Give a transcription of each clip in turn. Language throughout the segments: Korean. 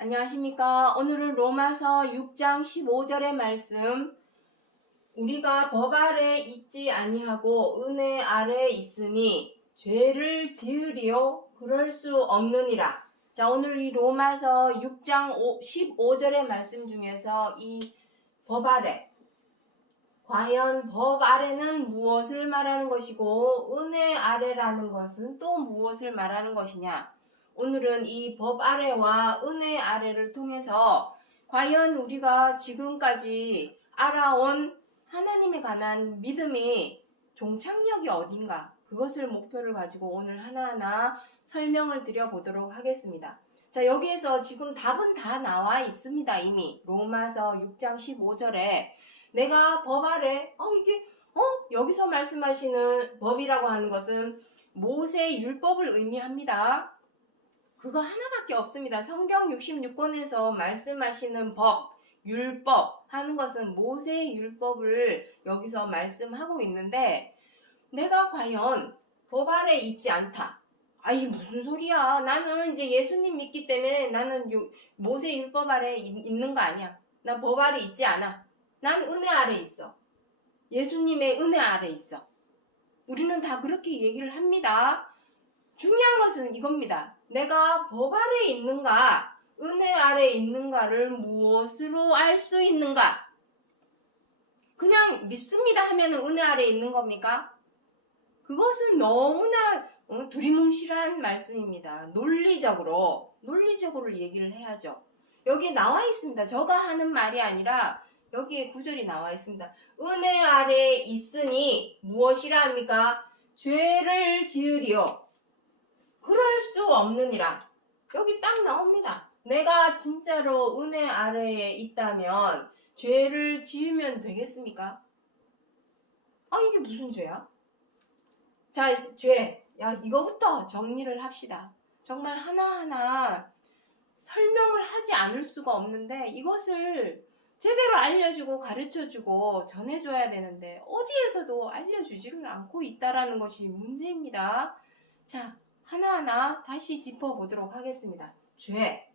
안녕하십니까. 오늘은 로마서 6장 15절의 말씀, 우리가 법 아래 있지 아니하고 은혜 아래 있으니 죄를 지으리요 그럴 수 없느니라. 자, 오늘 이 로마서 6장 15절의 말씀 중에서 이 법 아래, 과연 법 아래는 무엇을 말하는 것이고 은혜 아래라는 것은 또 무엇을 말하는 것이냐? 오늘은 이 법 아래와 은혜 아래를 통해서 과연 우리가 지금까지 알아온 하나님에 관한 믿음이 종착역이 어딘가, 그것을 목표를 가지고 오늘 하나하나 설명을 드려보도록 하겠습니다. 자, 여기에서 지금 답은 다 나와 있습니다. 이미 로마서 6장 15절에 내가 법 아래, 여기서 말씀하시는 법이라고 하는 것은 모세의 율법을 의미합니다. 그거 하나밖에 없습니다. 성경 66권에서 말씀하시는 법, 율법 하는 것은 모세의 율법을 여기서 말씀하고 있는데, 내가 과연 법 아래 있지 않다. 아이 무슨 소리야. 나는 이제 예수님 믿기 때문에 나는 모세 율법 아래 있는 거 아니야. 나 법 아래 있지 않아. 난 은혜 아래 있어. 예수님의 은혜 아래 있어. 우리는 다 그렇게 얘기를 합니다. 중요한 것은 이겁니다. 내가 법 아래 있는가, 은혜 아래 있는가를 무엇으로 알 수 있는가? 그냥 믿습니다 하면 은혜 아래 있는 겁니까? 그것은 너무나 두리뭉실한 말씀입니다. 논리적으로 얘기를 해야죠. 여기 나와 있습니다. 저가 하는 말이 아니라 여기에 구절이 나와 있습니다. 은혜 아래 있으니 무엇이라 합니까? 죄를 지으리요 그럴 수 없느니라. 여기 딱 나옵니다. 내가 진짜로 은혜 아래에 있다면 죄를 지으면 되겠습니까? 이게 무슨 죄야? 자, 죄. 이거부터 정리를 합시다. 정말 하나하나 설명을 하지 않을 수가 없는데 이것을 제대로 알려주고 가르쳐주고 전해줘야 되는데 어디에서도 알려주지를 않고 있다라는 것이 문제입니다. 자, 하나하나 다시 짚어보도록 하겠습니다. 죄.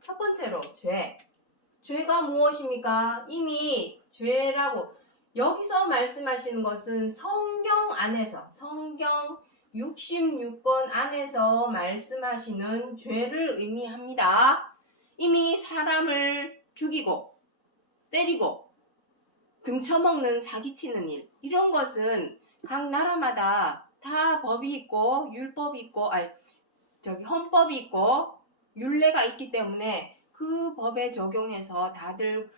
첫 번째로 죄. 죄가 무엇입니까? 이미 죄라고 여기서 말씀하시는 것은 성경 안에서, 성경 66권 안에서 말씀하시는 죄를 의미합니다. 이미 사람을 죽이고 때리고 등쳐먹는 사기치는 일, 이런 것은 각 나라마다 다 법이 있고 율법이 있고 헌법이 있고 율례가 있기 때문에 그 법에 적용해서 다들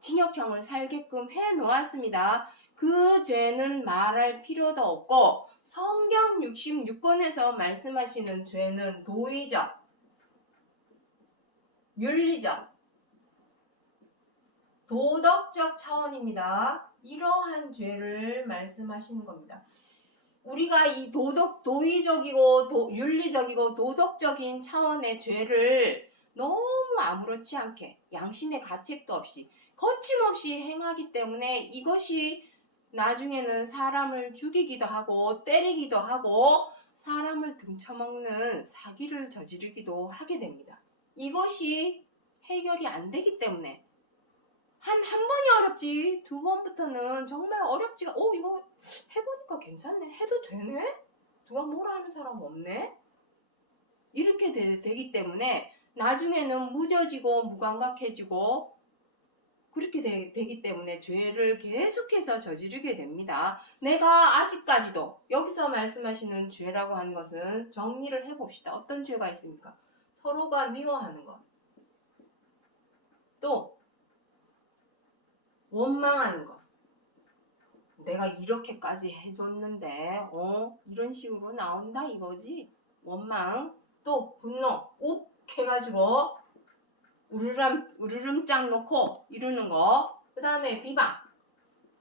징역형을 살게끔 해 놓았습니다. 그 죄는 말할 필요도 없고 성경 66권에서 말씀하시는 죄는 도의적, 윤리적, 도덕적 차원입니다. 이러한 죄를 말씀하시는 겁니다. 우리가 이 도의적이고 윤리적이고 도덕적인 차원의 죄를 너무 아무렇지 않게 양심의 가책도 없이 거침없이 행하기 때문에 이것이 나중에는 사람을 죽이기도 하고 때리기도 하고 사람을 등쳐먹는 사기를 저지르기도 하게 됩니다. 이것이 해결이 안 되기 때문에 한 번이 어렵지 두 번부터는 정말 어렵지가 이거 해보니까 괜찮네, 해도 되네, 누가 뭐라 하는 사람 없네, 이렇게 되기 때문에 나중에는 무뎌지고 무감각해지고 그렇게 되기 때문에 죄를 계속해서 저지르게 됩니다. 내가 아직까지도 여기서 말씀하시는 죄라고 하는 것은 정리를 해봅시다. 어떤 죄가 있습니까? 서로가 미워하는 것, 또 원망하는 것. 내가 이렇게까지 해줬는데 이런 식으로 나온다 이거지. 원망. 또 분노. 욱 해가지고 으르름장 놓고 이러는 거. 그 다음에 비방.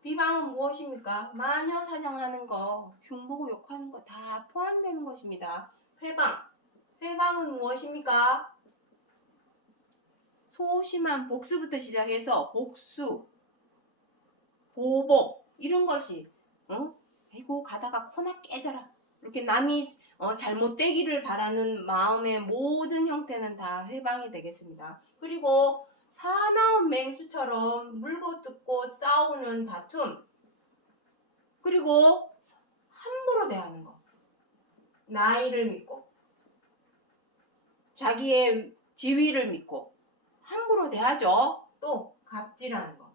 비방은 무엇입니까? 마녀 사냥하는 거, 흉보고 욕하는 거 다 포함되는 것입니다. 회방. 회방은 무엇입니까? 소심한 복수부터 시작해서 복수, 보복, 이런 것이 아이고 가다가 코나 깨져라, 이렇게 남이 잘못되기를 바라는 마음의 모든 형태는 다 회방이 되겠습니다. 그리고 사나운 맹수처럼 물고 뜯고 싸우는 다툼, 그리고 함부로 대하는 것, 나이를 믿고 자기의 지위를 믿고 함부로 대하죠. 또 갑질하는 것.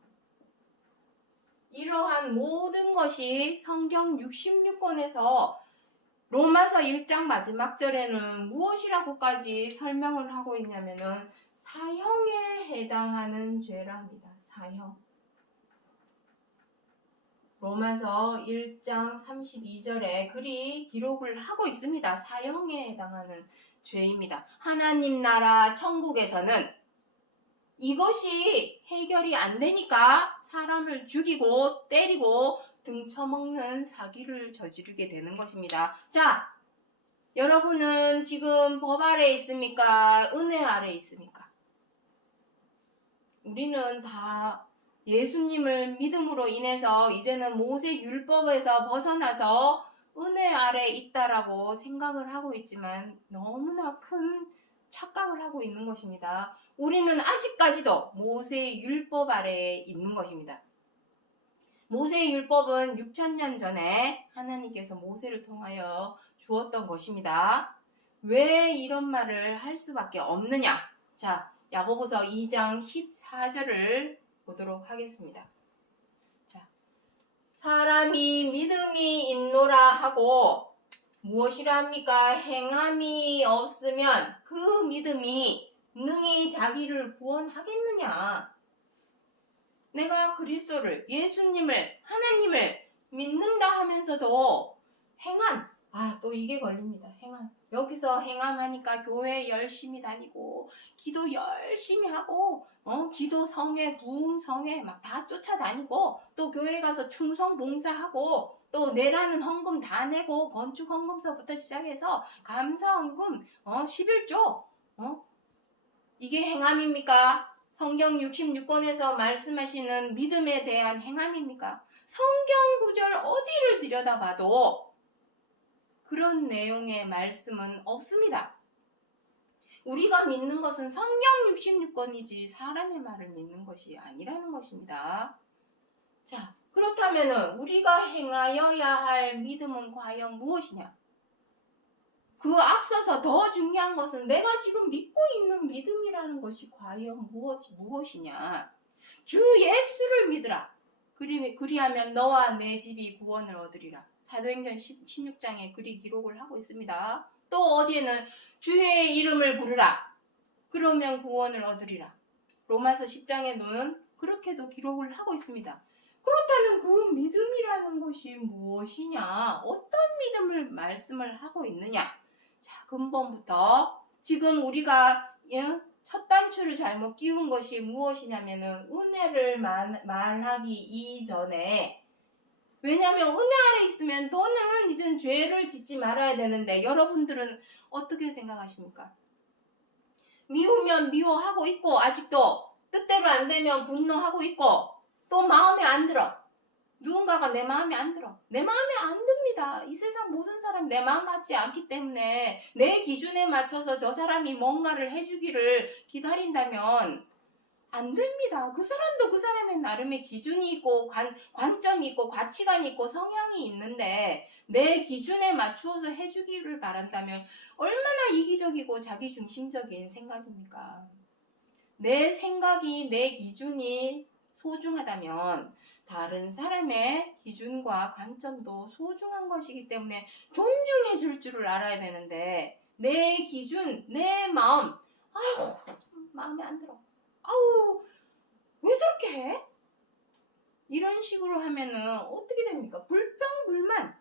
이러한 모든 것이 성경 66권에서 로마서 1장 마지막 절에는 무엇이라고까지 설명을 하고 있냐면은 사형에 해당하는 죄랍니다. 사형. 로마서 1장 32절에 그리 기록을 하고 있습니다. 사형에 해당하는 죄입니다. 하나님 나라 천국에서는 이것이 해결이 안 되니까 사람을 죽이고 때리고 등쳐먹는 사기를 저지르게 되는 것입니다. 자, 여러분은 지금 법 아래 있습니까? 은혜 아래 있습니까? 우리는 다 예수님을 믿음으로 인해서 이제는 모세 율법에서 벗어나서 은혜 아래 있다라고 생각을 하고 있지만 너무나 큰 착각을 하고 있는 것입니다. 우리는 아직까지도 모세 율법 아래에 있는 것입니다. 모세의 율법은 6,000년 전에 하나님께서 모세를 통하여 주었던 것입니다. 왜 이런 말을 할 수밖에 없느냐? 자, 야고보서 2장 14절을 보도록 하겠습니다. 자, 사람이 믿음이 있노라 하고 무엇이라 합니까? 행함이 없으면 그 믿음이 능히 자기를 구원하겠느냐? 내가 그리스도를, 예수님을, 하나님을 믿는다 하면서도 행함, 또 이게 걸립니다. 행함. 여기서 행함하니까 교회 열심히 다니고 기도 열심히 하고 기도 성회, 부흥 성회 막 다 쫓아다니고 또 교회 가서 충성 봉사하고 또 내라는 헌금 다 내고 건축 헌금서부터 시작해서 감사 헌금 11조 이게 행함입니까? 성경 66권에서 말씀하시는 믿음에 대한 행함입니까? 성경 구절 어디를 들여다봐도 그런 내용의 말씀은 없습니다. 우리가 믿는 것은 성경 66권이지 사람의 말을 믿는 것이 아니라는 것입니다. 자, 그렇다면 우리가 행하여야 할 믿음은 과연 무엇이냐? 그 앞서서 더 중요한 것은 내가 지금 믿고 있는 믿음이라는 것이 과연 무엇이냐? 주 예수를 믿으라. 그리하면 너와 내 집이 구원을 얻으리라. 사도행전 16장에 그리 기록을 하고 있습니다. 또 어디에는 주의 이름을 부르라. 그러면 구원을 얻으리라. 로마서 10장에는 그렇게도 기록을 하고 있습니다. 그렇다면 그 믿음이라는 것이 무엇이냐? 어떤 믿음을 말씀을 하고 있느냐? 자, 근본부터 지금 우리가 첫 단추를 잘못 끼운 것이 무엇이냐면은 은혜를 말하기 이전에, 왜냐하면 은혜 아래 있으면 너는 이젠 죄를 짓지 말아야 되는데 여러분들은 어떻게 생각하십니까? 미우면 미워하고 있고 아직도 뜻대로 안 되면 분노하고 있고 또 마음에 안 들어. 누군가가 내 마음에 안 들어. 내 마음에 안 듭니다. 이 세상 모든 사람 내 마음 같지 않기 때문에 내 기준에 맞춰서 저 사람이 뭔가를 해주기를 기다린다면 안 됩니다. 그 사람도 그 사람의 나름의 기준이 있고 관점이 있고 가치관이 있고 성향이 있는데 내 기준에 맞추어서 해주기를 바란다면 얼마나 이기적이고 자기중심적인 생각입니까? 내 생각이, 내 기준이 소중하다면 다른 사람의 기준과 관점도 소중한 것이기 때문에 존중해 줄 줄을 알아야 되는데 내 기준, 내 마음, 마음에 안 들어. 왜 저렇게 해? 이런 식으로 하면은 어떻게 됩니까? 불평불만.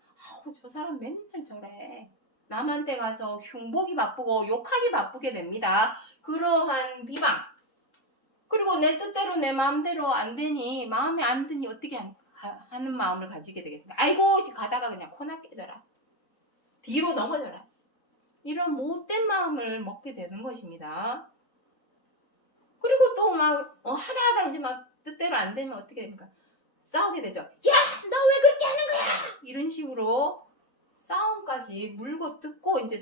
저 사람 맨날 저래. 남한테 가서 흉보기 바쁘고 욕하기 바쁘게 됩니다. 그러한 비방. 그리고 내 뜻대로 내 마음대로 안 되니, 마음에 안 드니 어떻게 하는 마음을 가지게 되겠습니까? 아이고, 가다가 그냥 코나 깨져라. 뒤로 넘어져라. 이런 못된 마음을 먹게 되는 것입니다. 그리고 또 막 하다 이제 막 뜻대로 안 되면 어떻게 됩니까? 싸우게 되죠. 야, 너 왜 그렇게 하는 거야? 이런 식으로 싸움까지 물고 뜯고 이제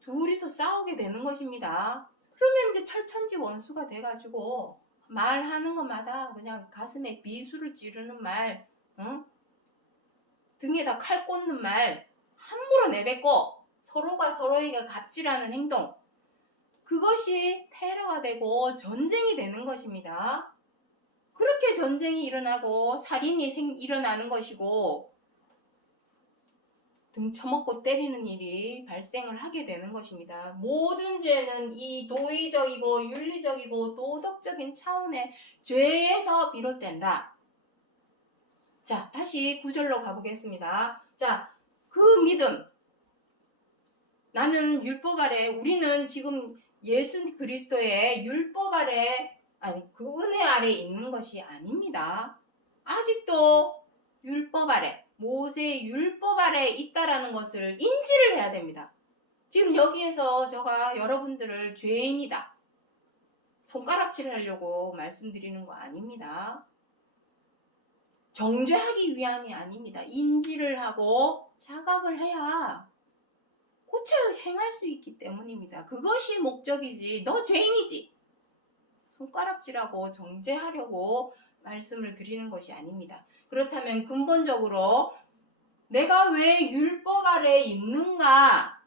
둘이서 싸우게 되는 것입니다. 그러면 이제 철천지 원수가 돼가지고 말하는 것마다 그냥 가슴에 비수를 찌르는 말, 응? 등에다 칼 꽂는 말 함부로 내뱉고 서로가 서로에게 갑질하는 행동, 그것이 테러가 되고 전쟁이 되는 것입니다. 그렇게 전쟁이 일어나고 살인이 일어나는 것이고 등 쳐먹고 때리는 일이 발생을 하게 되는 것입니다. 모든 죄는 이 도의적이고 윤리적이고 도덕적인 차원의 죄에서 비롯된다. 자, 다시 9절로 가보겠습니다. 자, 그 믿음. 나는 율법 아래, 우리는 지금 예수 그리스도의 율법 아래, 아니, 그 은혜 아래 있는 것이 아닙니다. 아직도 율법 아래, 모세의 율법 아래 있다라는 것을 인지를 해야 됩니다. 지금 여기에서 제가 여러분들을 죄인이다, 손가락질 하려고 말씀드리는 거 아닙니다. 정죄하기 위함이 아닙니다. 인지를 하고 자각을 해야 고쳐 행할 수 있기 때문입니다. 그것이 목적이지, 너 죄인이지, 손가락질하고 정죄하려고 말씀을 드리는 것이 아닙니다. 그렇다면 근본적으로 내가 왜 율법 아래 있는가?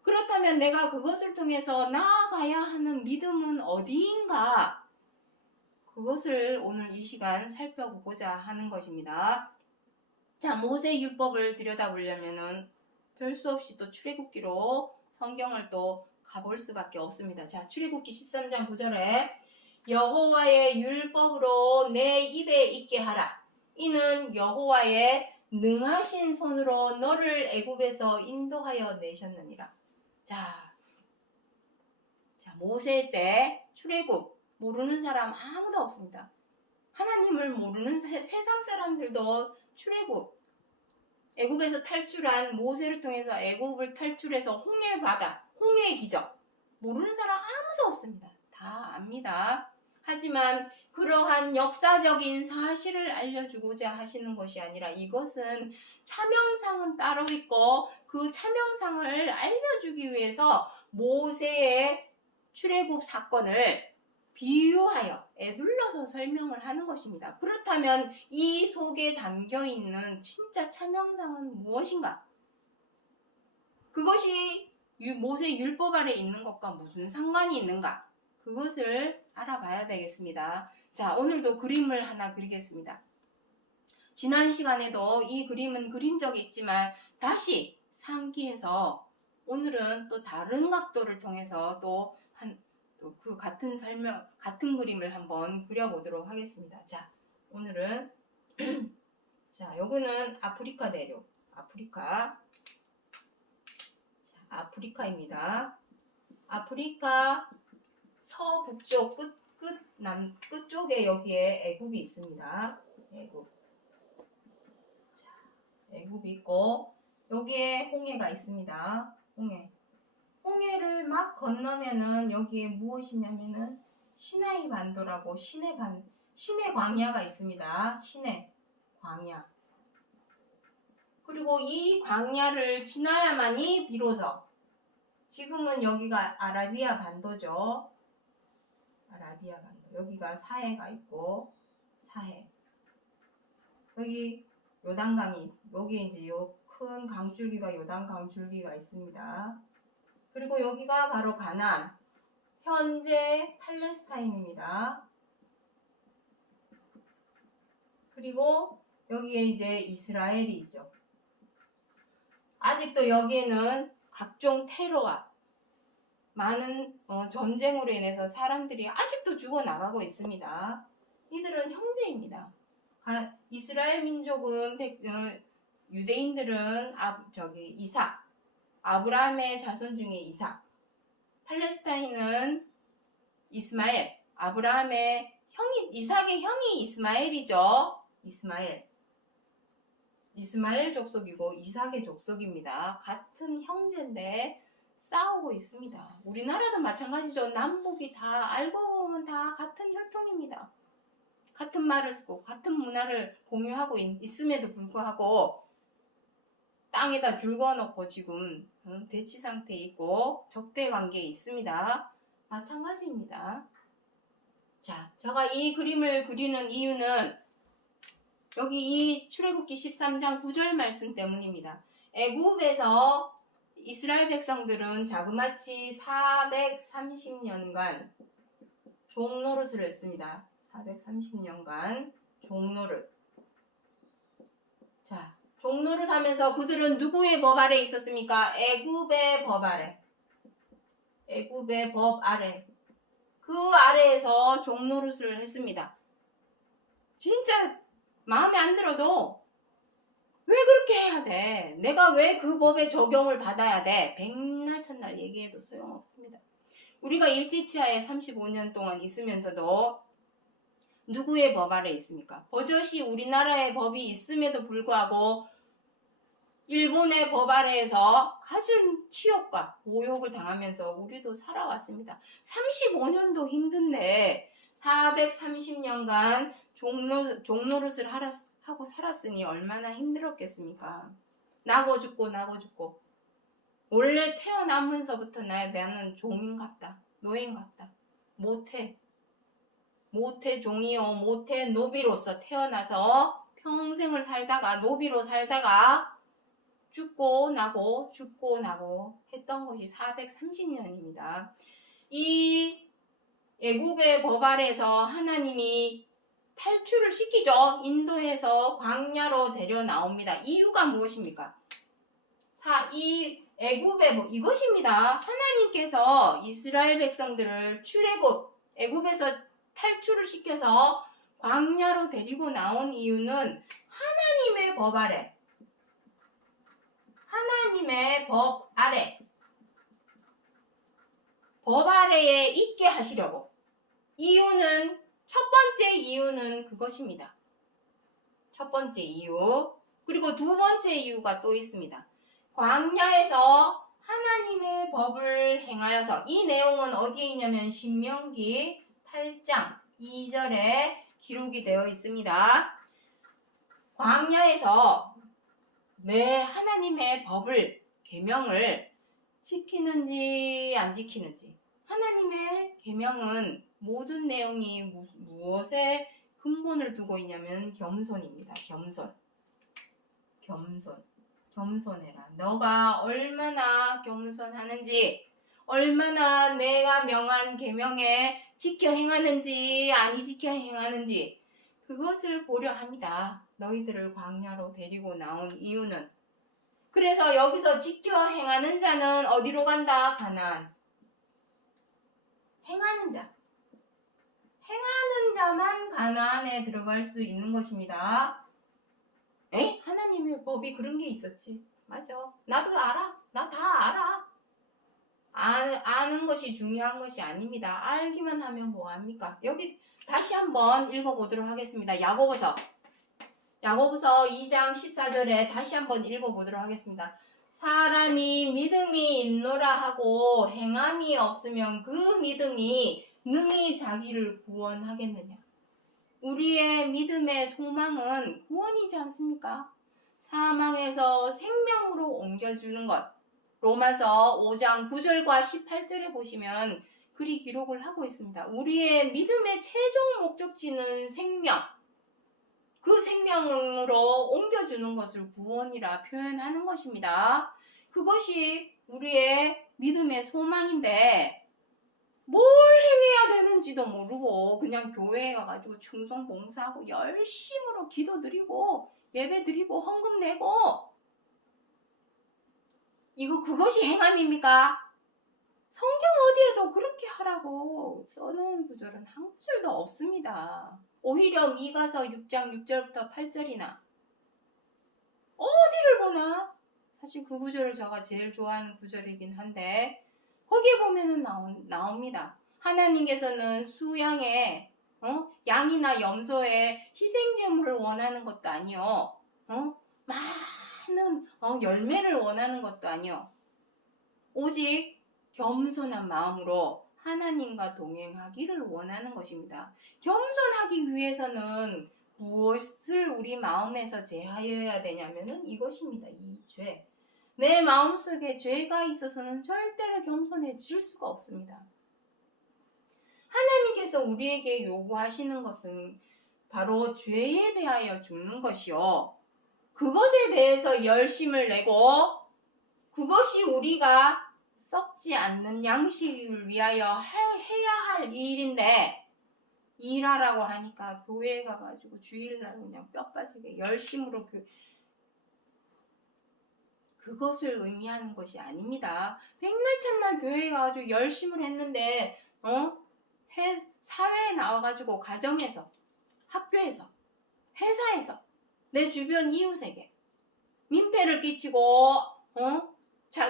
그렇다면 내가 그것을 통해서 나아가야 하는 믿음은 어디인가? 그것을 오늘 이 시간 살펴보고자 하는 것입니다. 자, 모세 율법을 들여다보려면은 별 수 없이 또 출애굽기로 성경을 또 가볼 수밖에 없습니다. 자, 출애굽기 13장 9절에 여호와의 율법으로 내 입에 있게 하라. 이는 여호와의 능하신 손으로 너를 애굽에서 인도하여 내셨느니라. 자, 모세 때 출애굽 모르는 사람 아무도 없습니다. 하나님을 모르는 세상 사람들도 출애굽, 애굽에서 탈출한 모세를 통해서 애굽을 탈출해서 홍해 바다, 홍해의 기적, 모르는 사람 아무도 없습니다. 다 압니다. 하지만 그러한 역사적인 사실을 알려주고자 하시는 것이 아니라 이것은 차명상은 따로 있고 그 차명상을 알려주기 위해서 모세의 출애굽 사건을 비유하여 에둘러서 설명을 하는 것입니다. 그렇다면 이 속에 담겨있는 진짜 차명상은 무엇인가? 그것이 모세 율법 아래 있는 것과 무슨 상관이 있는가? 그것을 알아봐야 되겠습니다. 자, 오늘도 그림을 하나 그리겠습니다. 지난 시간에도 이 그림은 그린 적이 있지만 다시 상기해서 오늘은 또 다른 각도를 통해서 또 그 같은 같은 그림을 한번 그려보도록 하겠습니다. 자, 오늘은 자, 요거는 아프리카 대륙, 아프리카입니다. 아프리카 서북쪽 끝쪽에 여기에 애굽이 있습니다. 애굽이 있고 여기에 홍해가 있습니다. 홍해를 막 건너면은 여기에 무엇이냐면은 시나이 반도라고 시내 광야가 있습니다. 시내 광야. 그리고 이 광야를 지나야만이 비로소 지금은 여기가 아라비아 반도죠. 아라비아 반도. 여기가 사해가 있고 사해. 여기 요단강이, 여기 이제 요 큰 강줄기가 요단 강줄기가 있습니다. 그리고 여기가 바로 가나안, 현재 팔레스타인입니다. 그리고 여기에 이제 이스라엘이 있죠. 아직도 여기에는 각종 테러와 많은 전쟁으로 인해서 사람들이 아직도 죽어나가고 있습니다. 이들은 형제입니다. 이스라엘 민족은 유대인들은 이삭, 아브라함의 자손 중에 이삭, 팔레스타인은 이스마엘, 아브라함의 이삭의 형이 이스마엘이죠. 이스마엘 족속이고 이삭의 족속입니다. 같은 형제인데 싸우고 있습니다. 우리나라도 마찬가지죠. 남북이 다 알고 보면 다 같은 혈통입니다. 같은 말을 쓰고 같은 문화를 공유하고 있음에도 불구하고 땅에다 줄 그어놓고 지금 대치 상태에 있고 적대 관계에 있습니다. 마찬가지입니다. 자, 제가 이 그림을 그리는 이유는 여기 이 출애굽기 13장 9절 말씀 때문입니다. 애굽에서 이스라엘 백성들은 자그마치 430년간 종노릇을 했습니다. 430년간 종노릇. 자, 종노릇 하면서 그들은 누구의 법 아래 있었습니까? 애굽의 법 아래. 애굽의 법 아래. 그 아래에서 종노릇을 했습니다. 진짜 마음에 안 들어도 왜 그렇게 해야 돼? 내가 왜 그 법에 적용을 받아야 돼? 백날 천날 얘기해도 소용없습니다. 우리가 일제치하에 35년 동안 있으면서도 누구의 법 아래 있습니까? 버젓이 우리나라의 법이 있음에도 불구하고 일본의 법 아래에서 가진 취업과 모욕을 당하면서 우리도 살아왔습니다. 35년도 힘든데 430년간 종노릇을 하고 살았으니 얼마나 힘들었겠습니까? 나고 죽고 원래 태어나면서부터 나는 종인 같다. 노인 같다. 못해 종이요 못해 노비로서 태어나서 평생을 살다가 노비로 살다가 죽고 나고 했던 것이 430년입니다. 이 애굽의 법 아래에서 하나님이 탈출을 시키죠. 인도에서 광야로 데려 나옵니다. 이유가 무엇입니까? 이 애굽의 법 이것입니다. 하나님께서 이스라엘 백성들을 출애굽 애굽에서 탈출을 시켜서 광야로 데리고 나온 이유는 하나님의 법 아래 법 아래에 있게 하시려고. 첫 번째 이유는 그것입니다. 첫 번째 이유. 그리고 두 번째 이유가 또 있습니다. 광야에서 하나님의 법을 행하여서, 이 내용은 어디에 있냐면 신명기 8장 2절에 기록이 되어 있습니다. 광야에서 내 하나님의 법을, 계명을 지키는지 안 지키는지. 하나님의 계명은 모든 내용이 무엇에 근본을 두고 있냐면 겸손입니다. 겸손해라. 너가 얼마나 겸손하는지, 얼마나 내가 명한 계명에 지켜 행하는지 아니 지켜 행하는지, 그것을 보려 합니다. 너희들을 광야로 데리고 나온 이유는. 그래서 여기서 지켜 행하는 자는 어디로 간다? 가나안. 행하는 자만 가나안에 들어갈 수 있는 것입니다. 하나님의 법이 그런 게 있었지. 맞아. 나도 알아. 나 다 알아. 아는 것이 중요한 것이 아닙니다. 알기만 하면 뭐합니까? 여기 다시 한번 읽어보도록 하겠습니다. 야고보서 2장 14절에 다시 한번 읽어보도록 하겠습니다. 사람이 믿음이 있노라 하고 행함이 없으면 그 믿음이 능히 자기를 구원하겠느냐. 우리의 믿음의 소망은 구원이지 않습니까? 사망에서 생명으로 옮겨주는 것. 로마서 5장 9절과 18절에 보시면 그리 기록을 하고 있습니다. 우리의 믿음의 최종 목적지는 생명. 그 생명으로 옮겨주는 것을 구원이라 표현하는 것입니다. 그것이 우리의 믿음의 소망인데 뭘 행해야 되는지도 모르고 그냥 교회에 가가지고 충성 봉사하고 열심으로 기도드리고 예배드리고 헌금 내고, 그것이 행함입니까? 성경 어디에도 그렇게 하라고 써놓은 구절은 한 구절도 없습니다. 오히려 미가서 6장 6절부터 8절이나 어디를 보나? 사실 그 구절을 제가 제일 좋아하는 구절이긴 한데 거기에 보면은 나옵니다. 하나님께서는 수양의 양이나 염소의 희생제물을 원하는 것도 아니요. 많은 열매를 원하는 것도 아니요. 오직 겸손한 마음으로 하나님과 동행하기를 원하는 것입니다. 겸손하기 위해서는 무엇을 우리 마음에서 제하여야 되냐면은 이것입니다. 이 죄. 내 마음속에 죄가 있어서는 절대로 겸손해질 수가 없습니다. 하나님께서 우리에게 요구하시는 것은 바로 죄에 대하여 죽는 것이요. 그것에 대해서 열심을 내고 그것이 우리가 썩지 않는 양식을 위하여 해야 할 일인데 일하라고 하니까 교회에 가가지고 주일날 그냥 뼈 빠지게 열심으로 그것을 의미하는 것이 아닙니다. 백날 첫날 교회에 가가지고 열심을 했는데 사회에 나와가지고 가정에서 학교에서 회사에서 내 주변 이웃에게 민폐를 끼치고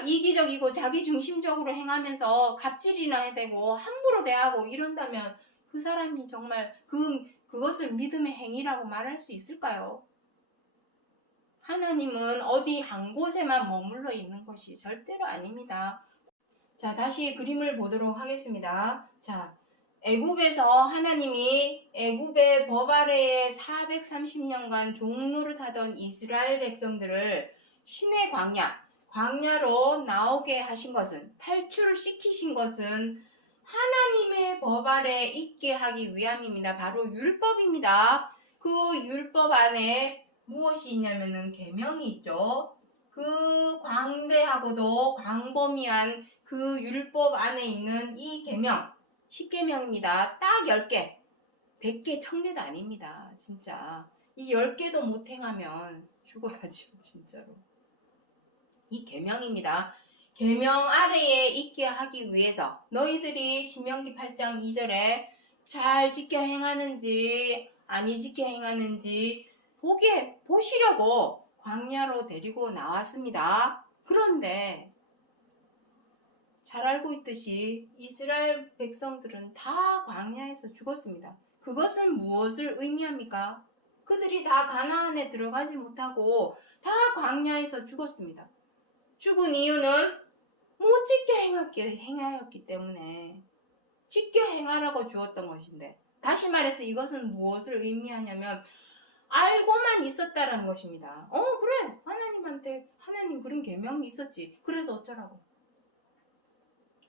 이기적이고 자기중심적으로 행하면서 갑질이나 해대고 함부로 대하고 이런다면 그 사람이 정말 그것을 믿음의 행위라고 말할 수 있을까요? 하나님은 어디 한 곳에만 머물러 있는 것이 절대로 아닙니다. 자, 다시 그림을 보도록 하겠습니다. 자, 애굽에서 하나님이 애굽의 법 아래에 430년간 종노릇하던 이스라엘 백성들을 신의 광야로 나오게 하신 것은, 탈출을 시키신 것은 하나님의 법 아래 있게 하기 위함입니다. 바로 율법입니다. 그 율법 안에 무엇이 있냐면은 계명이 있죠. 그 광대하고도 광범위한 그 율법 안에 있는 이 계명, 10계명입니다. 딱 10개. 100개, 1000개도 아닙니다. 진짜. 이 10개도 못 행하면 죽어야죠. 진짜로. 이 계명입니다. 계명 아래에 있게 하기 위해서 너희들이 신명기 8장 2절에 잘 지켜 행하는지 아니 지켜 행하는지 보시려고 광야로 데리고 나왔습니다. 그런데 잘 알고 있듯이 이스라엘 백성들은 다 광야에서 죽었습니다. 그것은 무엇을 의미합니까? 그들이 다 가나안에 들어가지 못하고 다 광야에서 죽었습니다. 죽은 이유는 못 지켜 행하였기 때문에 지켜 행하라고 주었던 것인데, 다시 말해서 이것은 무엇을 의미하냐면 알고만 있었다라는 것입니다. 그래, 하나님 그런 계명이 있었지. 그래서 어쩌라고?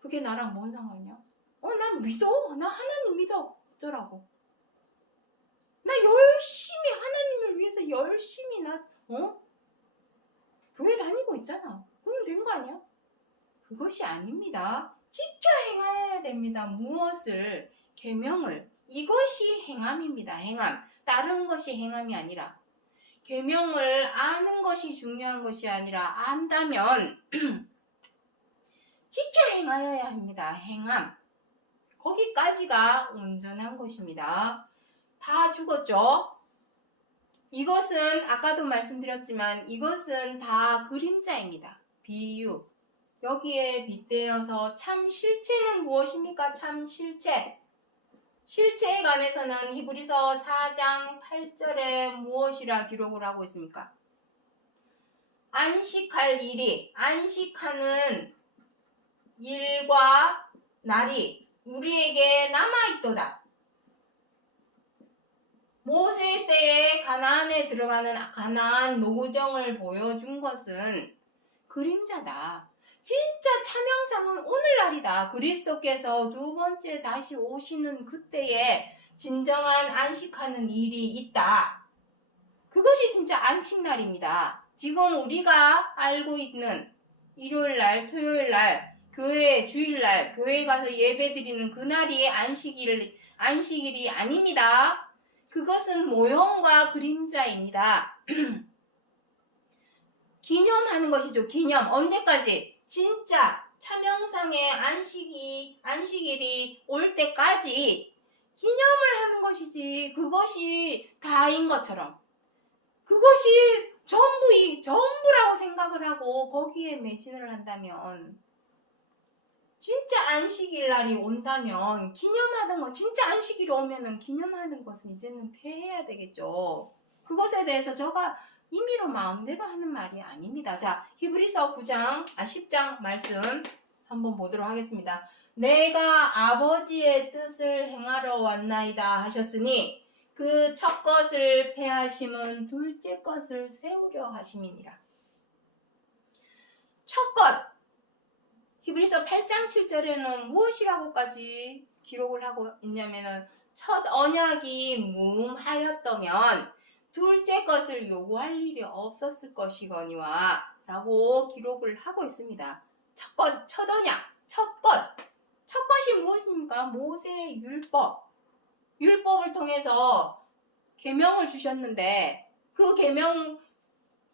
그게 나랑 뭔 상관이야? 난 믿어. 나 하나님 믿어. 어쩌라고? 나 열심히 하나님을 위해서 열심히 교회 다니고 있잖아. 그럼 된 거 아니야? 그것이 아닙니다. 지켜 행해야 됩니다. 무엇을? 계명을. 이것이 행함입니다. 행함. 다른 것이 행함이 아니라. 계명을 아는 것이 중요한 것이 아니라 안다면 지켜 행하여야 합니다. 행함. 거기까지가 온전한 것입니다. 다 죽었죠? 이것은 아까도 말씀드렸지만 이것은 다 그림자입니다. 비유. 여기에 빗대어서 참 실체는 무엇입니까? 참 실체. 실체에 관해서는 히브리서 4장 8절에 무엇이라 기록을 하고 있습니까? 안식할 일이, 안식하는 일과 날이 우리에게 남아있도다. 모세 때에 가나안에 들어가는 가나안 노정을 보여준 것은 그림자다. 진짜 차명상은 오늘날이다. 그리스도께서 두 번째 다시 오시는 그때에 진정한 안식하는 일이 있다. 그것이 진짜 안식날입니다. 지금 우리가 알고 있는 일요일날, 토요일날, 주일날, 교회 가서 예배드리는 그날이 안식일이 아닙니다. 그것은 모형과 그림자입니다. 기념하는 것이죠. 기념. 언제까지? 진짜 차명상의 안식일이 올 때까지 기념을 하는 것이지. 그것이 다인 것처럼. 그것이 전부라고 생각을 하고 거기에 매진을 한다면, 진짜 안식일 날이 온다면 기념하던 것, 진짜 안식일이 오면은 기념하는 것은 이제는 폐해야 되겠죠. 그것에 대해서 저가 임의로 마음대로 하는 말이 아닙니다. 자, 히브리서 10장 말씀 한번 보도록 하겠습니다. 내가 아버지의 뜻을 행하러 왔나이다 하셨으니 그 그 첫 것을 패하심은 둘째 것을 세우려 하심이니라. 첫 것, 히브리서 8장 7절에는 무엇이라고까지 기록을 하고 있냐면은 첫 언약이 무음하였다면 둘째 것을 요구할 일이 없었을 것이거니와 라고 기록을 하고 있습니다. 첫 것, 첫 언약, 첫 것. 첫 것이 무엇입니까? 모세의 율법을 통해서 계명을 주셨는데 그 계명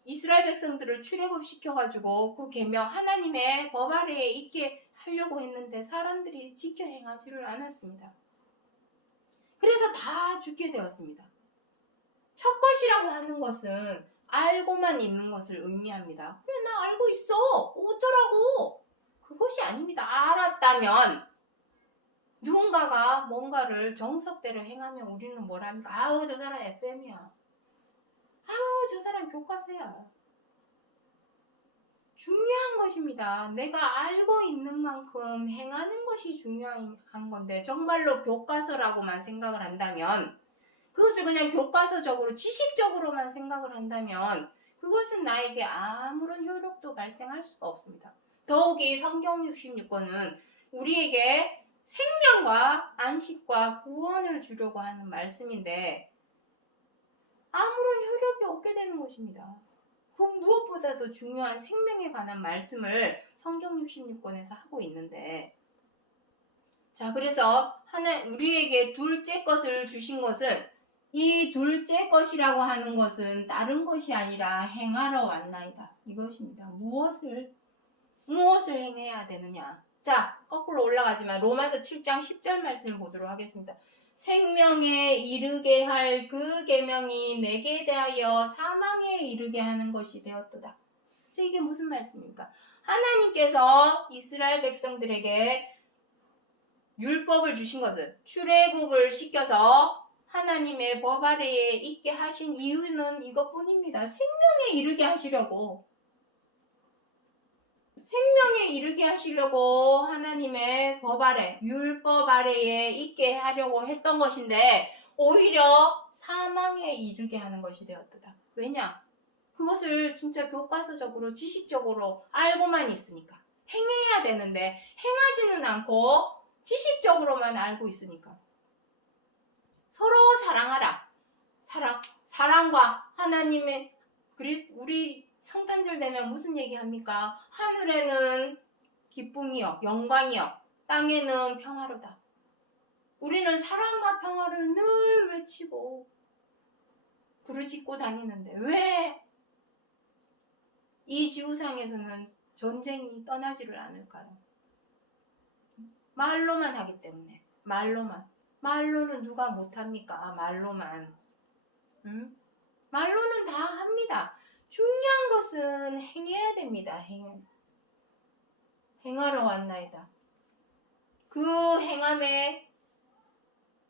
이스라엘 백성들을 출애굽시켜가지고 그 계명 하나님의 법 아래에 있게 하려고 했는데 사람들이 지켜 행하지를 않았습니다. 그래서 다 죽게 되었습니다. 첫 것이라고 하는 것은 알고만 있는 것을 의미합니다. 그래, 나 알고 있어. 어쩌라고. 그것이 아닙니다. 알았다면 누군가가 뭔가를 정석대로 행하면 우리는 뭐라 합니까? 아우, 저 사람 FM이야. 아우, 저 사람 교과서야. 중요한 것입니다. 내가 알고 있는 만큼 행하는 것이 중요한 건데 정말로 교과서라고만 생각을 한다면 그것을 그냥 교과서적으로 지식적으로만 생각을 한다면 그것은 나에게 아무런 효력도 발생할 수가 없습니다. 더욱이 성경 66권은 우리에게 생명과 안식과 구원을 주려고 하는 말씀인데 아무런 효력이 없게 되는 것입니다. 그 무엇보다도 중요한 생명에 관한 말씀을 성경 66권에서 하고 있는데 자, 그래서 우리에게 둘째 것을 주신 것은 이 둘째 것이라고 하는 것은 다른 것이 아니라 행하러 왔나이다. 이것입니다. 무엇을 행해야 되느냐. 자, 거꾸로 올라가지만 로마서 7장 10절 말씀을 보도록 하겠습니다. 생명에 이르게 할 그 계명이 내게 대하여 사망에 이르게 하는 것이 되었도다. 자, 이게 무슨 말씀입니까? 하나님께서 이스라엘 백성들에게 율법을 주신 것은 출애굽을 시켜서 하나님의 법 아래에 있게 하신 이유는 이것뿐입니다. 생명에 이르게 하시려고. 생명에 이르게 하시려고 하나님의 법 아래, 율법 아래에 있게 하려고 했던 것인데 오히려 사망에 이르게 하는 것이 되었다. 왜냐? 그것을 진짜 교과서적으로 지식적으로 알고만 있으니까. 행해야 되는데 행하지는 않고 지식적으로만 알고 있으니까. 서로 사랑하라. 사랑과 하나님의 우리 성탄절 되면 무슨 얘기합니까? 하늘에는 기쁨이요, 영광이요, 땅에는 평화로다. 우리는 사랑과 평화를 늘 외치고 부르짖고 다니는데 왜 이 지구상에서는 전쟁이 떠나지를 않을까요? 말로만 하기 때문에. 말로는 누가 못합니까? 말로만. 말로는 다 합니다. 중요한 것은 행해야 됩니다. 행하러 왔나이다. 그 행함의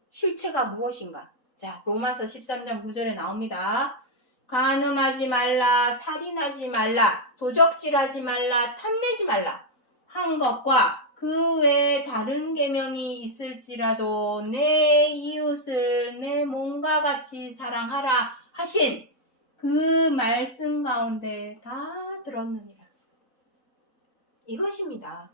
실체가 무엇인가? 자, 로마서 13장 9절에 나옵니다. 간음하지 말라, 살인하지 말라, 도적질하지 말라, 탐내지 말라 한 것과 그 외에 다른 계명이 있을지라도 내 이웃을 내 몸과 같이 사랑하라 하신 그 말씀 가운데 다 들었느니라. 이것입니다.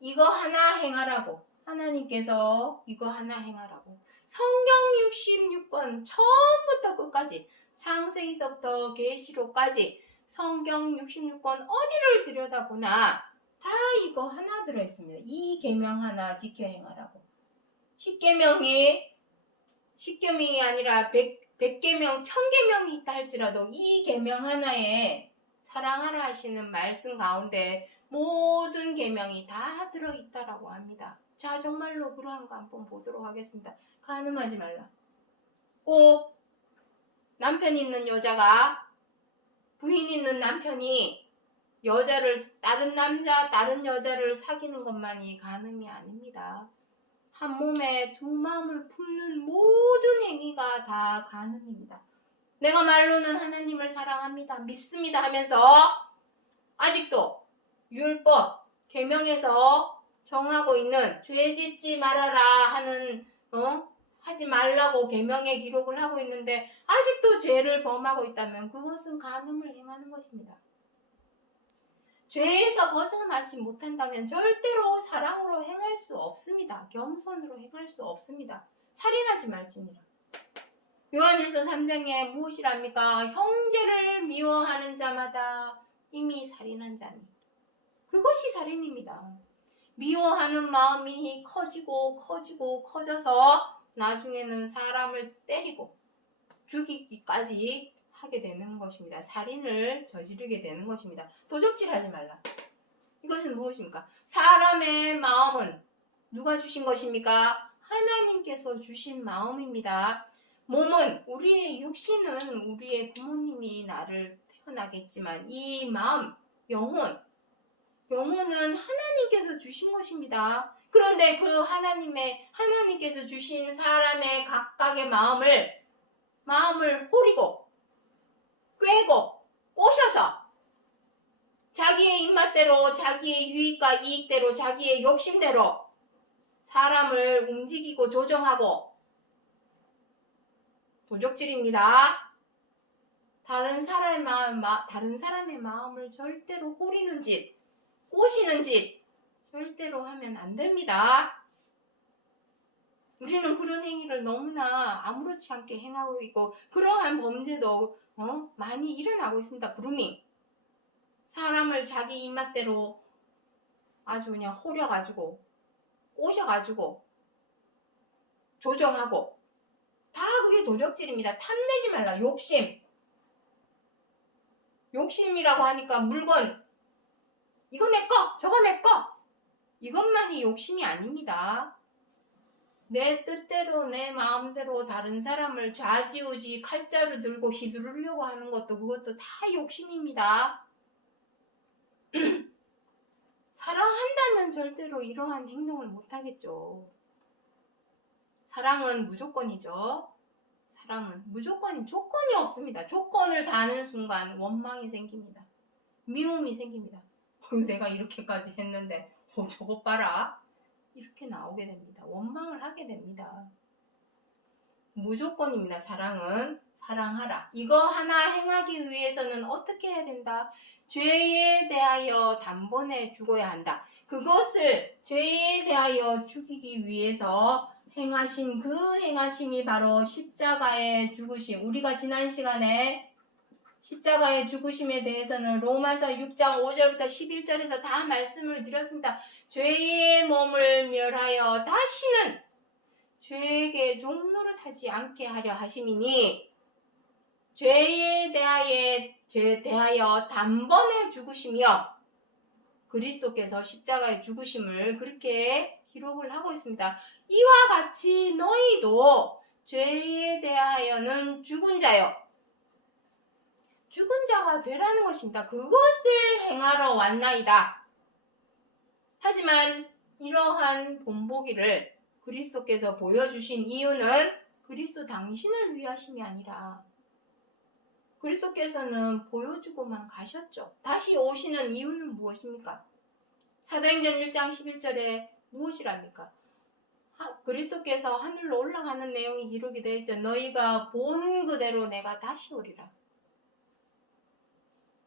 이거 하나 행하라고. 하나님께서 이거 하나 행하라고. 성경 66권 처음부터 끝까지 창세기서부터 계시록까지 성경 66권 어디를 들여다보나 다 이거 하나 들어있습니다. 이 계명 하나 지켜 행하라고. 10계명이 아니라 100계명, 1000계명이 있다 할지라도 이 계명 하나에 사랑하라 하시는 말씀 가운데 모든 계명이 다 들어있다라고 합니다. 자, 정말로 그러한 거 한번 보도록 하겠습니다. 간음하지 말라. 꼭 남편 있는 여자가 부인 있는 남편이 다른 여자를 사귀는 것만이 간음이 아닙니다. 한 몸에 두 마음을 품는 모든 행위가 다 간음입니다. 내가 말로는 하나님을 사랑합니다, 믿습니다 하면서 아직도 율법, 계명에서 정하고 있는 죄 짓지 말아라 하는 하지 말라고 계명의 기록을 하고 있는데 아직도 죄를 범하고 있다면 그것은 간음을 행하는 것입니다. 죄에서 벗어나지 못한다면 절대로 사랑으로 행할 수 없습니다. 겸손으로 행할 수 없습니다. 살인하지 말지니라. 요한일서 3장에 무엇이랍니까? 형제를 미워하는 자마다 이미 살인한 자니. 그것이 살인입니다. 미워하는 마음이 커져서 나중에는 사람을 때리고 죽이기까지 하게 되는 것입니다. 살인을 저지르게 되는 것입니다. 도적질 하지 말라. 이것은 무엇입니까? 사람의 마음은 누가 주신 것입니까? 하나님께서 주신 마음입니다. 몸은, 우리의 육신은 우리의 부모님이 나를 태어나겠지만 이 마음, 영혼은 하나님께서 주신 것입니다. 그런데 그 하나님께서 주신 사람의 각각의 마음을 호리고 꿰고 꼬셔서 자기의 입맛대로, 자기의 유익과 이익대로, 자기의 욕심대로 사람을 움직이고 조정하고 도적질입니다. 다른 사람의 마음을 절대로 호리는 짓, 꼬시는 짓 절대로 하면 안 됩니다. 우리는 그런 행위를 너무나 아무렇지 않게 행하고 있고 그러한 범죄도 많이 일어나고 있습니다. 그루밍. 사람을 자기 입맛대로 아주 그냥 호려가지고 꼬셔가지고 조정하고 다 그게 도적질입니다. 탐내지 말라. 욕심이라고 하니까 물건 이거 내꺼 저거 내꺼 이것만이 욕심이 아닙니다. 내 뜻대로 내 마음대로 다른 사람을 좌지우지 칼자루 들고 휘두르려고 하는 그것도 다 욕심입니다. 사랑한다면 절대로 이러한 행동을 못하겠죠. 사랑은 무조건이죠. 사랑은 조건이 없습니다. 조건을 다는 순간 원망이 생깁니다. 미움이 생깁니다. 내가 이렇게까지 했는데 저것 봐라. 이렇게 나오게 됩니다. 원망을 하게 됩니다. 무조건입니다. 사랑은. 사랑하라. 이거 하나 행하기 위해서는 어떻게 해야 된다? 죄에 대하여 단번에 죽어야 한다. 그것을 죄에 대하여 죽이기 위해서 행하신 그 행하심이 바로 십자가의 죽으심. 우리가 지난 시간에 십자가의 죽으심에 대해서는 로마서 6장 5절부터 11절에서 다 말씀을 드렸습니다. 죄의 몸을 멸하여 다시는 죄에게 종노릇하지 않게 하려 하심이니 죄에 대하여 단번에 죽으시며 그리스도께서 십자가의 죽으심을 그렇게 기록을 하고 있습니다. 이와 같이 너희도 죄에 대하여는 죽은 자요. 죽은 자가 되라는 것입니다. 그것을 행하러 왔나이다. 하지만 이러한 본보기를 그리스도께서 보여주신 이유는 그리스도 당신을 위하심이 아니라 그리스도께서는 보여주고만 가셨죠. 다시 오시는 이유는 무엇입니까? 사도행전 1장 11절에 무엇이랍니까? 그리스도께서 하늘로 올라가는 내용이 기록이 되어 있죠. 너희가 본 그대로 내가 다시 오리라.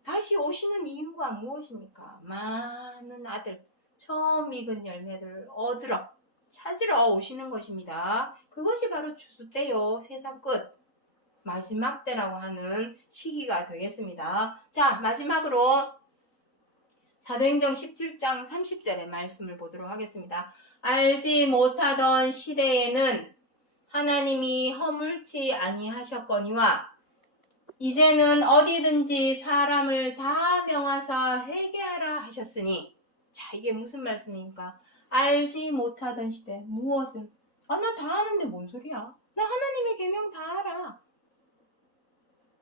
다시 오시는 이유가 무엇입니까? 많은 아들, 처음 익은 열매를 찾으러 오시는 것입니다. 그것이 바로 주수 때요, 세상 끝, 마지막 때라고 하는 시기가 되겠습니다. 자, 마지막으로 사도행전 17장 30절의 말씀을 보도록 하겠습니다. 알지 못하던 시대에는 하나님이 허물치 아니하셨거니와 이제는 어디든지 사람을 다 명하사 회개하라 하셨으니. 자, 이게 무슨 말씀입니까? 알지 못하던 시대. 무엇을? 나 다 아는데 뭔 소리야? 나 하나님의 계명 다 알아.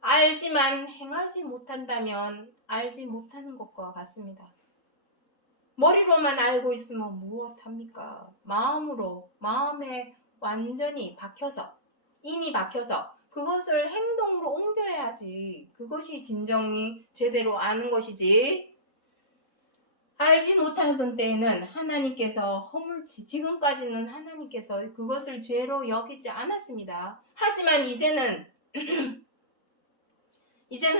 알지만 행하지 못한다면 알지 못하는 것과 같습니다. 머리로만 알고 있으면 무엇합니까? 마음에 완전히 인이 박혀서 그것을 행동으로 옮겨야지. 그것이 진정이 제대로 아는 것이지. 알지 못하던 때에는 하나님께서 허물치, 지금까지는 하나님께서 그것을 죄로 여기지 않았습니다. 하지만 이제는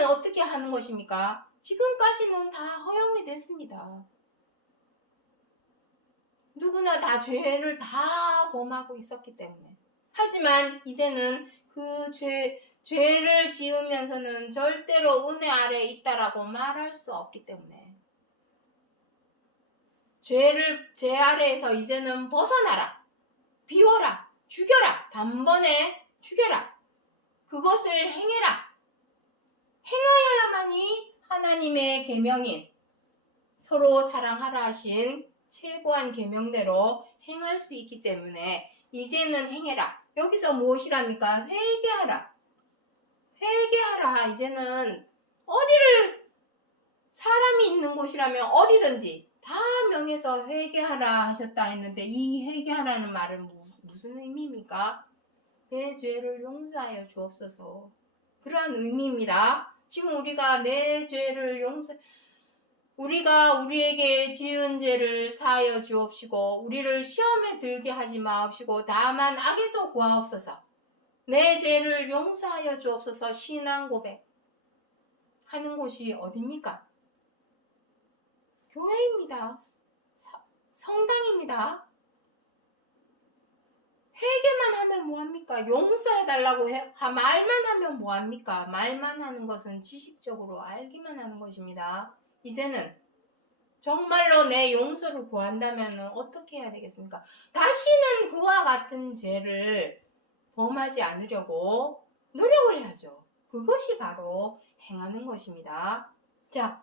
어떻게 하는 것입니까? 지금까지는 다 허용이 됐습니다. 누구나 다 죄를 다 범하고 있었기 때문에. 하지만 이제는 그 죄를 지으면서는 절대로 은혜 아래에 있다라고 말할 수 없기 때문에 죄 아래에서 이제는 벗어나라, 비워라, 죽여라, 단번에 죽여라, 그것을 행해라. 행하여야만이 하나님의 계명인 서로 사랑하라 하신 최고한 계명대로 행할 수 있기 때문에 이제는 행해라. 여기서 무엇이랍니까? 회개하라. 회개하라. 이제는 어디를, 사람이 있는 곳이라면 어디든지 다 명해서 회개하라 하셨다 했는데, 이 회개하라는 말은 무슨 의미입니까? 내 죄를 용서하여 주옵소서. 그러한 의미입니다. 지금 우리가 내 죄를 우리가 우리에게 지은 죄를 사하여 주옵시고 우리를 시험에 들게 하지 마옵시고 다만 악에서 구하옵소서. 내 죄를 용서하여 주옵소서. 신앙 고백 하는 곳이 어디입니까? 교회입니다. 성당입니다. 회개만 하면 뭐합니까? 용서해달라고 말만 하면 뭐합니까? 말만 하는 것은 지식적으로 알기만 하는 것입니다. 이제는 정말로 내 용서를 구한다면 어떻게 해야 되겠습니까? 다시는 그와 같은 죄를 범하지 않으려고 노력을 해야죠. 그것이 바로 행하는 것입니다. 자,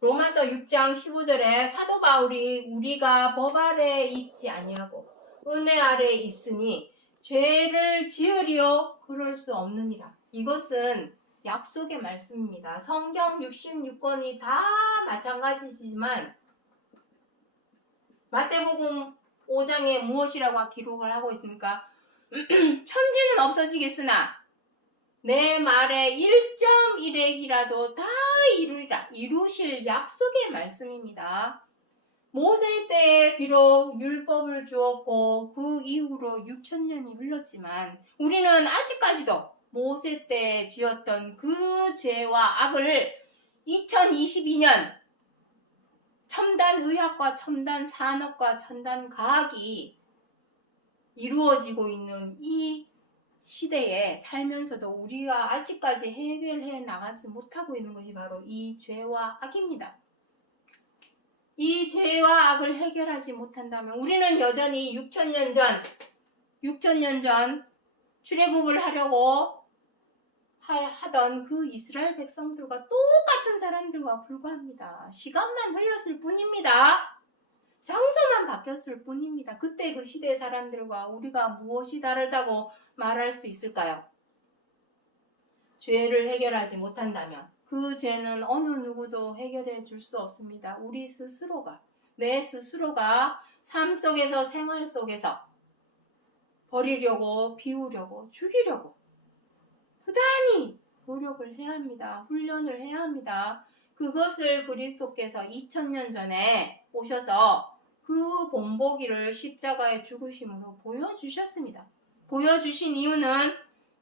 로마서 6장 15절에 사도 바울이 우리가 법 아래에 있지 아니하고 은혜 아래에 있으니 죄를 지으리요 그럴 수 없느니라. 이것은 약속의 말씀입니다. 성경 66권이 다 마찬가지지만 마태복음 5장에 무엇이라고 기록을 하고 있습니까? 천지는 없어지겠으나 내 말의 1.1핵이라도 다 이루리라. 이루실 약속의 말씀입니다. 모세 때에 비록 율법을 주었고 그 이후로 6,000년이 흘렀지만 우리는 아직까지도 모세 때 지었던 그 죄와 악을 2022년 첨단 의학과 첨단 산업과 첨단 과학이 이루어지고 있는 이 시대에 살면서도 우리가 아직까지 해결해 나가지 못하고 있는 것이 바로 이 죄와 악입니다. 이 죄와 악을 해결하지 못한다면 우리는 여전히 6,000년 전 출애굽을 하려고 하던 그 이스라엘 백성들과 똑같은 사람들과 불과합니다. 시간만 흘렀을 뿐입니다. 장소만 바뀌었을 뿐입니다. 그때 그 시대의 사람들과 우리가 무엇이 다르다고 말할 수 있을까요? 죄를 해결하지 못한다면 그 죄는 어느 누구도 해결해 줄 수 없습니다. 우리 스스로가, 내 스스로가 삶 속에서 생활 속에서 버리려고, 비우려고, 죽이려고 부단히 노력을 해야 합니다. 훈련을 해야 합니다. 그것을 그리스도께서 2000년 전에 오셔서 그 본보기를 십자가의 죽으심으로 보여주셨습니다. 보여주신 이유는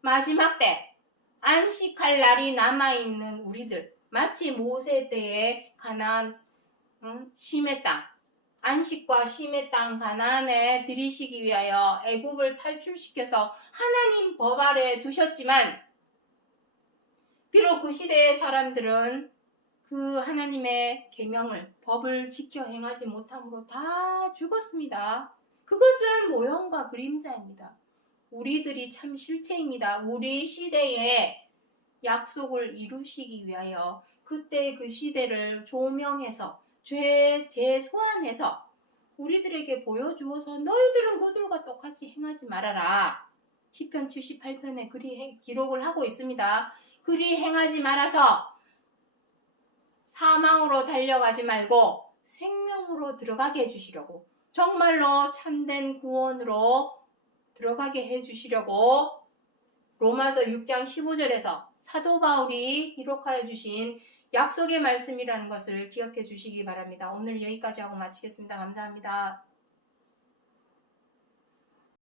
마지막 때 안식할 날이 남아있는 우리들, 마치 모세 때의 가나안 심의 땅, 안식과 심의 땅 가나안에 들이시기 위하여 애굽을 탈출시켜서 하나님 법 아래 두셨지만 비록 그 시대의 사람들은 그 하나님의 계명을, 법을 지켜 행하지 못함으로 다 죽었습니다. 그것은 모형과 그림자입니다. 우리들이 참 실체입니다. 우리 시대에 약속을 이루시기 위하여 그때 그 시대를 조명해서 죄 소환해서 우리들에게 보여주어서 너희들은 그들과 똑같이 행하지 말아라. 시편 78편에 그리 기록을 하고 있습니다. 그리 행하지 말아서 사망으로 달려가지 말고 생명으로 들어가게 해주시려고, 정말로 참된 구원으로 들어가게 해주시려고 로마서 6장 15절에서 사도 바울이 기록하여 주신 약속의 말씀이라는 것을 기억해 주시기 바랍니다. 오늘 여기까지 하고 마치겠습니다. 감사합니다.